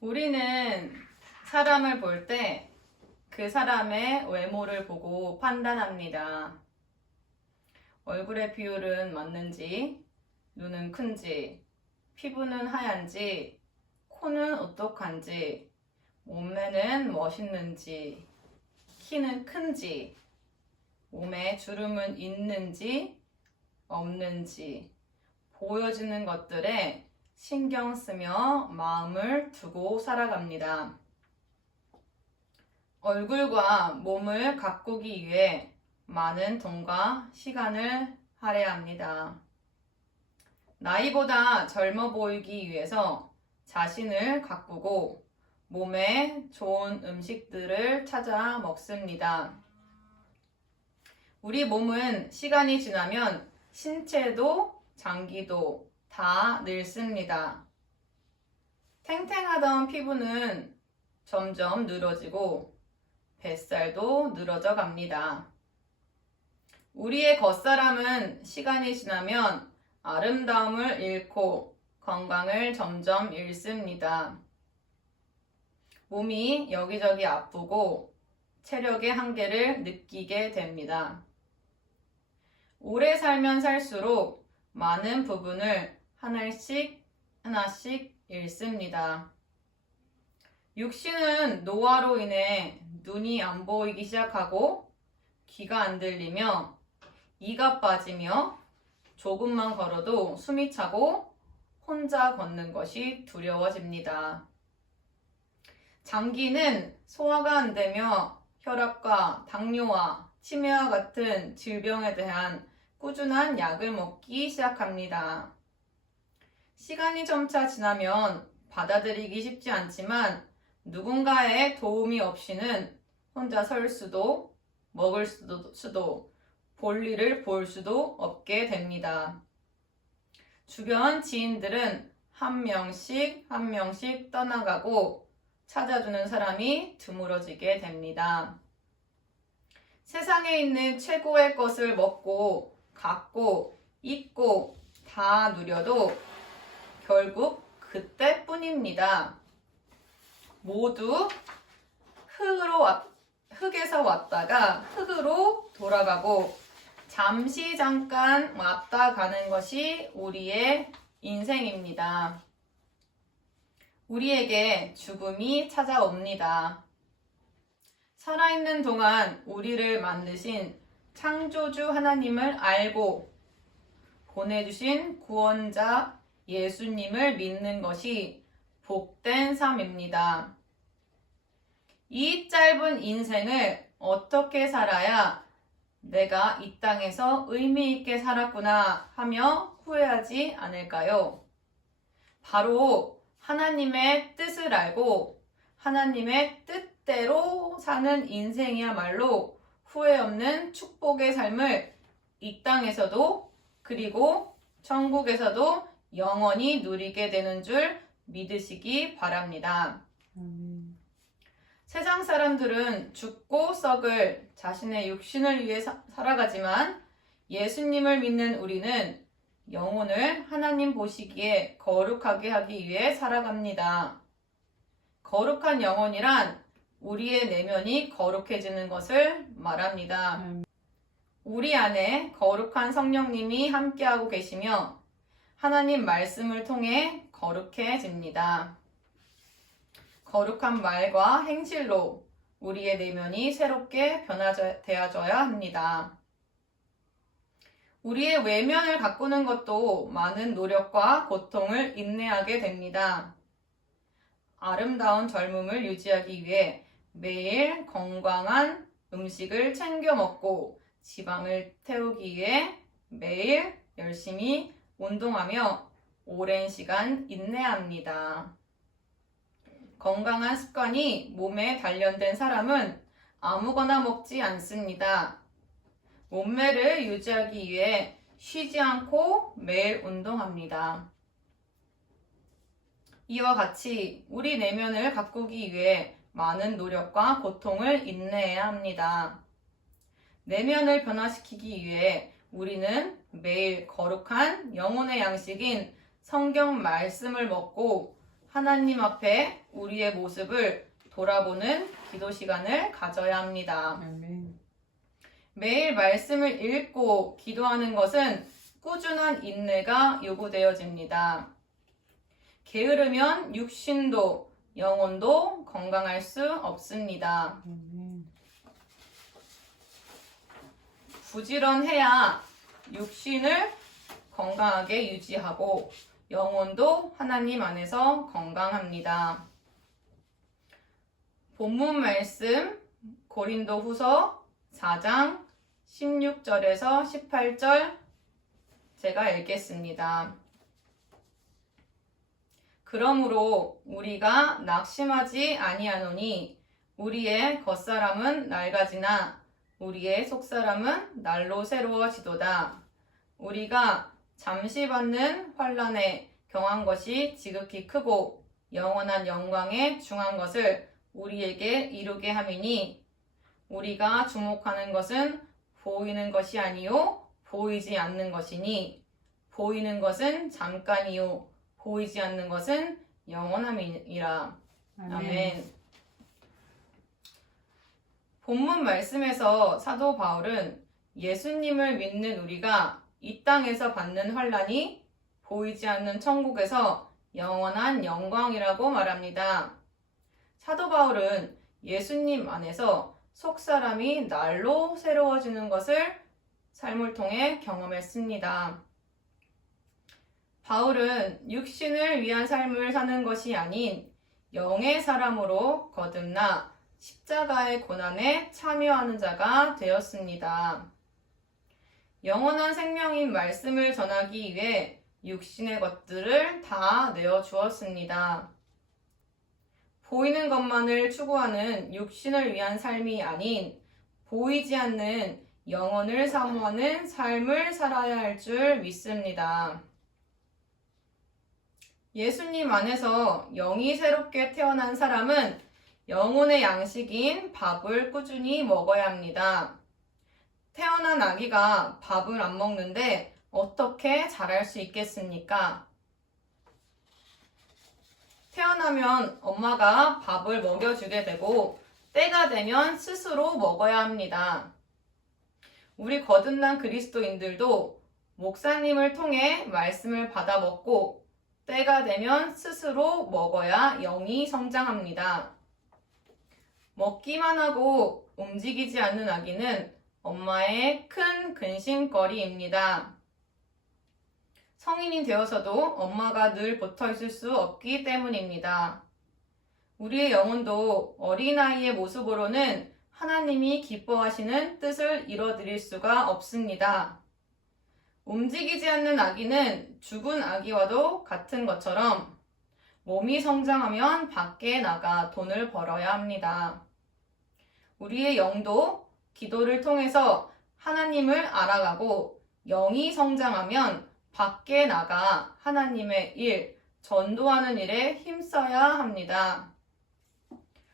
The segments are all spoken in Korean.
우리는 사람을 볼 때 그 사람의 외모를 보고 판단합니다. 얼굴의 비율은 맞는지, 눈은 큰지, 피부는 하얀지, 코는 오똑한지, 몸매는 멋있는지, 키는 큰지, 몸에 주름은 있는지, 없는지, 보여지는 것들에 신경 쓰며 마음을 두고 살아갑니다. 얼굴과 몸을 가꾸기 위해 많은 돈과 시간을 할애합니다. 나이보다 젊어 보이기 위해서 자신을 가꾸고 몸에 좋은 음식들을 찾아 먹습니다. 우리 몸은 시간이 지나면 신체도 장기도 다 늙습니다. 탱탱하던 피부는 점점 늘어지고 뱃살도 늘어져 갑니다. 우리의 겉사람은 시간이 지나면 아름다움을 잃고 건강을 점점 잃습니다. 몸이 여기저기 아프고 체력의 한계를 느끼게 됩니다. 오래 살면 살수록 많은 부분을 하나씩 잃습니다. 육신은 노화로 인해 눈이 안 보이기 시작하고 귀가 안 들리며 이가 빠지며 조금만 걸어도 숨이 차고 혼자 걷는 것이 두려워집니다. 장기는 소화가 안 되며 혈압과 당뇨와 치매와 같은 질병에 대한 꾸준한 약을 먹기 시작합니다. 시간이 점차 지나면 받아들이기 쉽지 않지만 누군가의 도움이 없이는 혼자 설 수도 먹을 수도 볼일을 볼 수도 없게 됩니다. 주변 지인들은 한 명씩 떠나가고 찾아주는 사람이 드물어지게 됩니다. 세상에 있는 최고의 것을 먹고 갖고 입고 다 누려도 결국 그때뿐입니다. 모두 흙에서 왔다가 흙으로 돌아가고 잠시 잠깐 왔다 가는 것이 우리의 인생입니다. 우리에게 죽음이 찾아옵니다. 살아있는 동안 우리를 만드신 창조주 하나님을 알고 보내주신 구원자 예수님을 믿는 것이 복된 삶입니다. 이 짧은 인생을 어떻게 살아야 내가 이 땅에서 의미 있게 살았구나 하며 후회하지 않을까요? 바로 하나님의 뜻을 알고 하나님의 뜻대로 사는 인생이야말로 후회 없는 축복의 삶을 이 땅에서도 그리고 천국에서도 영원히 누리게 되는 줄 믿으시기 바랍니다. 세상 사람들은 죽고 썩을 자신의 육신을 위해 살아가지만 예수님을 믿는 우리는 영혼을 하나님 보시기에 거룩하게 하기 위해 살아갑니다. 거룩한 영혼이란 우리의 내면이 거룩해지는 것을 말합니다. 우리 안에 거룩한 성령님이 함께하고 계시며 하나님 말씀을 통해 거룩해집니다. 거룩한 말과 행실로 우리의 내면이 새롭게 변화되어져야 합니다. 우리의 외면을 가꾸는 것도 많은 노력과 고통을 인내하게 됩니다. 아름다운 젊음을 유지하기 위해 매일 건강한 음식을 챙겨 먹고 지방을 태우기 위해 매일 열심히 운동하며 오랜 시간 인내합니다. 건강한 습관이 몸에 단련된 사람은 아무거나 먹지 않습니다. 몸매를 유지하기 위해 쉬지 않고 매일 운동합니다. 이와 같이 우리 내면을 가꾸기 위해 많은 노력과 고통을 인내해야 합니다. 내면을 변화시키기 위해 우리는 매일 거룩한 영혼의 양식인 성경 말씀을 먹고 하나님 앞에 우리의 모습을 돌아보는 기도 시간을 가져야 합니다. 아멘. 매일 말씀을 읽고 기도하는 것은 꾸준한 인내가 요구되어집니다. 게으르면 육신도 영혼도 건강할 수 없습니다. 아멘. 부지런해야 육신을 건강하게 유지하고 영혼도 하나님 안에서 건강합니다. 본문 말씀 고린도후서 4장 16절에서 18절 제가 읽겠습니다. 그러므로 우리가 낙심하지 아니하노니 우리의 겉사람은 낡아지나 우리의 속사람은 날로 새로워지도다. 우리가 잠시 받는 환난에 경한 것이 지극히 크고 영원한 영광에 중한 것을 우리에게 이루게 함이니 우리가 주목하는 것은 보이는 것이 아니요 보이지 않는 것이니 보이는 것은 잠깐이요 보이지 않는 것은 영원함이니라. 아멘. 본문 말씀에서 사도 바울은 예수님을 믿는 우리가 이 땅에서 받는 환난이 보이지 않는 천국에서 영원한 영광이라고 말합니다. 사도 바울은 예수님 안에서 속사람이 날로 새로워지는 것을 삶을 통해 경험했습니다. 바울은 육신을 위한 삶을 사는 것이 아닌 영의 사람으로 거듭나 십자가의 고난에 참여하는 자가 되었습니다. 영원한 생명인 말씀을 전하기 위해 육신의 것들을 다 내어주었습니다. 보이는 것만을 추구하는 육신을 위한 삶이 아닌 보이지 않는 영혼을 사모하는 삶을 살아야 할 줄 믿습니다. 예수님 안에서 영이 새롭게 태어난 사람은 영혼의 양식인 밥을 꾸준히 먹어야 합니다. 태어난 아기가 밥을 안 먹는데 어떻게 자랄 수 있겠습니까? 태어나면 엄마가 밥을 먹여주게 되고 때가 되면 스스로 먹어야 합니다. 우리 거듭난 그리스도인들도 목사님을 통해 말씀을 받아 먹고 때가 되면 스스로 먹어야 영이 성장합니다. 먹기만 하고 움직이지 않는 아기는 엄마의 큰 근심거리입니다. 성인이 되어서도 엄마가 늘 붙어 있을 수 없기 때문입니다. 우리의 영혼도 어린아이의 모습으로는 하나님이 기뻐하시는 뜻을 이뤄드릴 수가 없습니다. 움직이지 않는 아기는 죽은 아기와도 같은 것처럼 몸이 성장하면 밖에 나가 돈을 벌어야 합니다. 우리의 영도 기도를 통해서 하나님을 알아가고 영이 성장하면 밖에 나가 하나님의 일, 전도하는 일에 힘써야 합니다.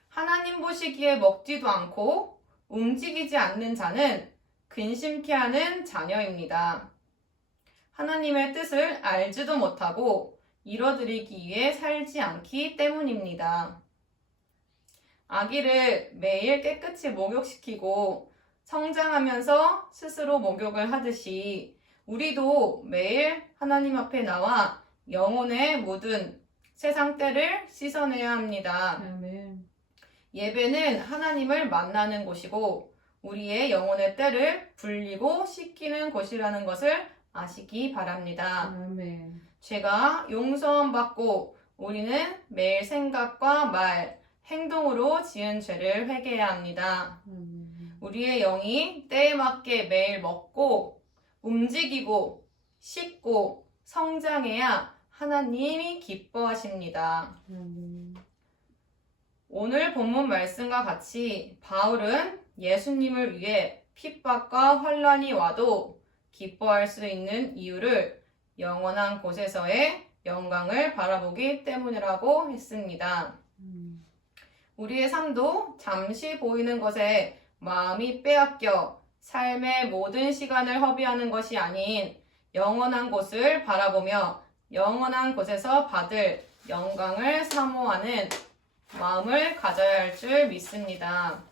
하나님 보시기에 먹지도 않고 움직이지 않는 자는 근심케 하는 자녀입니다. 하나님의 뜻을 알지도 못하고 이뤄드리기 위해 살지 않기 때문입니다. 아기를 매일 깨끗이 목욕시키고 성장하면서 스스로 목욕을 하듯이 우리도 매일 하나님 앞에 나와 영혼에 묻은 세상 때를 씻어내야 합니다. 아멘. 예배는 하나님을 만나는 곳이고 우리의 영혼의 때를 불리고 씻기는 곳이라는 것을 아시기 바랍니다. 아멘. 죄가 용서함 받고 우리는 매일 생각과 말, 행동으로 지은 죄를 회개해야 합니다. 우리의 영이 때에 맞게 매일 먹고 움직이고 씻고 성장해야 하나님이 기뻐하십니다. 오늘 본문 말씀과 같이 바울은 예수님을 위해 핍박과 환난이 와도 기뻐할 수 있는 이유를 영원한 곳에서의 영광을 바라보기 때문이라고 했습니다. 우리의 삶도 잠시 보이는 것에 마음이 빼앗겨 삶의 모든 시간을 허비하는 것이 아닌 영원한 곳을 바라보며 영원한 곳에서 받을 영광을 사모하는 마음을 가져야 할 줄 믿습니다.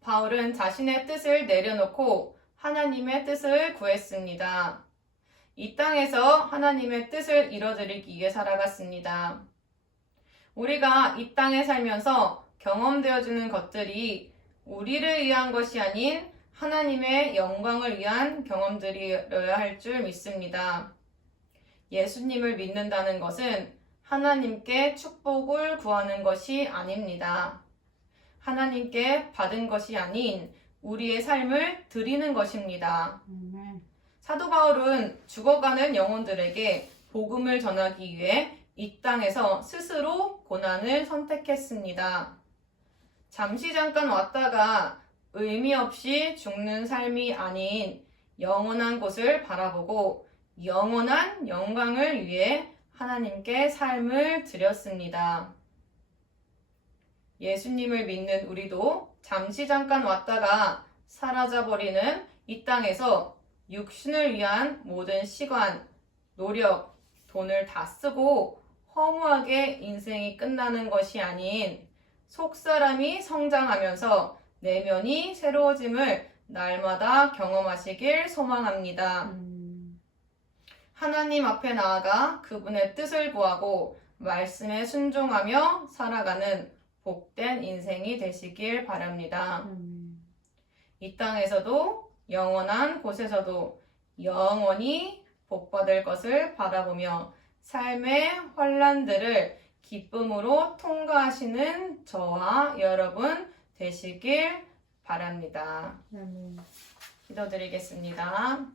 바울은 자신의 뜻을 내려놓고 하나님의 뜻을 구했습니다. 이 땅에서 하나님의 뜻을 이뤄드리기 위해 살아갔습니다. 우리가 이 땅에 살면서 경험되어주는 것들이 우리를 위한 것이 아닌 하나님의 영광을 위한 경험들이어야 할 줄 믿습니다. 예수님을 믿는다는 것은 하나님께 축복을 구하는 것이 아닙니다. 하나님께 받은 것이 아닌 우리의 삶을 드리는 것입니다. 사도 바울은 죽어가는 영혼들에게 복음을 전하기 위해 이 땅에서 스스로 고난을 선택했습니다. 잠시 잠깐 왔다가 의미 없이 죽는 삶이 아닌 영원한 곳을 바라보고 영원한 영광을 위해 하나님께 삶을 드렸습니다. 예수님을 믿는 우리도 잠시 잠깐 왔다가 사라져버리는 이 땅에서 육신을 위한 모든 시간, 노력, 돈을 다 쓰고 허무하게 인생이 끝나는 것이 아닌 속사람이 성장하면서 내면이 새로워짐을 날마다 경험하시길 소망합니다. 하나님 앞에 나아가 그분의 뜻을 구하고 말씀에 순종하며 살아가는 복된 인생이 되시길 바랍니다. 이 땅에서도 영원한 곳에서도 영원히 복받을 것을 바라보며 삶의 환난들을 기쁨으로 통과하시는 저와 여러분 되시길 바랍니다. 기도드리겠습니다.